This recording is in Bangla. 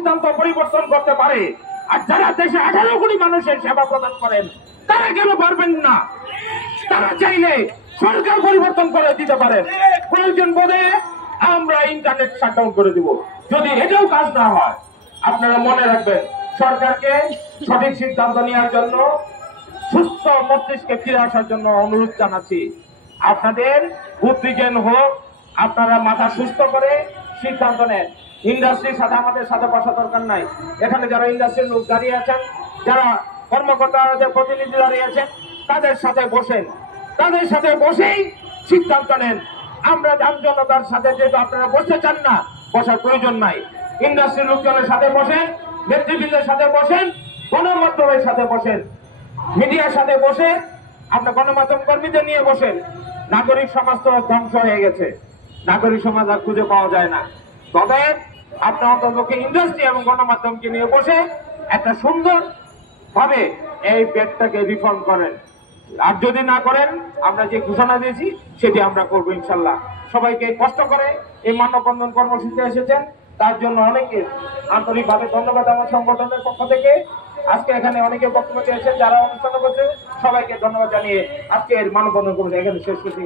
সিদ্ধান্ত পরিবর্তন করতে পারে। আর যারা দেশে 18 কোটি মানুষের সেবা প্রদান করেন তারা কেন পারবেন না? তারা চাইলে সরকার পরিবর্তন করে দিতে পারেন। প্রয়োজন বোধে আমরা ইন্টারনেট শাটডাউন করে দিব। যদি এটাও কাজ না হয়, আপনারা মনে রাখবেন, সরকারকে সঠিক সিদ্ধান্ত নেওয়ার জন্য, সুস্থ মস্তিষ্কে ফিরে আসার জন্য অনুরোধ জানাচ্ছি। আপনাদের বুদ্ধিজ্ঞান হোক, আপনারা মাথা সুস্থ করে সিদ্ধান্ত নেন। ইন্ডাস্ট্রির সাথে আমাদের সাথে বসা দরকার নাই। এখানে যারা ইন্ডাস্ট্রির লোক দাঁড়িয়ে আছেন, যারা কর্মকর্তাদের প্রতিনিধি দাঁড়িয়ে আছেন, তাদের সাথে বসেন, তাদের সাথে বসেই সিদ্ধান্ত নেন। আমরা জনতার সাথে, যেহেতু আপনারা বসতে চান না, বসার প্রয়োজন নাই। ইন্ডাস্ট্রির লোকজনের সাথে বসেন, নেতৃবৃন্দের সাথে বসেন, গণমাধ্যমের সাথে বসেন, মিডিয়ার সাথে বসে, আপনার গণমাধ্যম কর্মীদের নিয়ে বসেন। নাগরিক সমাজ তো ধ্বংস হয়ে গেছে, নাগরিক সমাজ আর খুঁজে পাওয়া যায় না। তবে আপনার অন্ততপক্ষে ইন্ডাস্ট্রি এবং গণমাধ্যমকে নিয়ে বসে একটা সুন্দর ভাবে এই পেটটাকে রিফর্ম করেন। আর যদি না করেন, আমরা যে ঘোষণা দিয়েছি সেটি আমরা করবো ইনশাল্লাহ। সবাইকে কষ্ট করে এই মানববন্ধন কর্মসূচিতে এসেছেন, তার জন্য অনেকে আন্তরিকভাবে ধন্যবাদ আমার সংগঠনের পক্ষ থেকে। আজকে এখানে অনেকে বক্তব্য দিয়েছেন, যারা অনুষ্ঠান করছে সবাইকে ধন্যবাদ জানিয়ে আজকের মানববন্ধন কর্মসূচি এখানে শেষ করছি।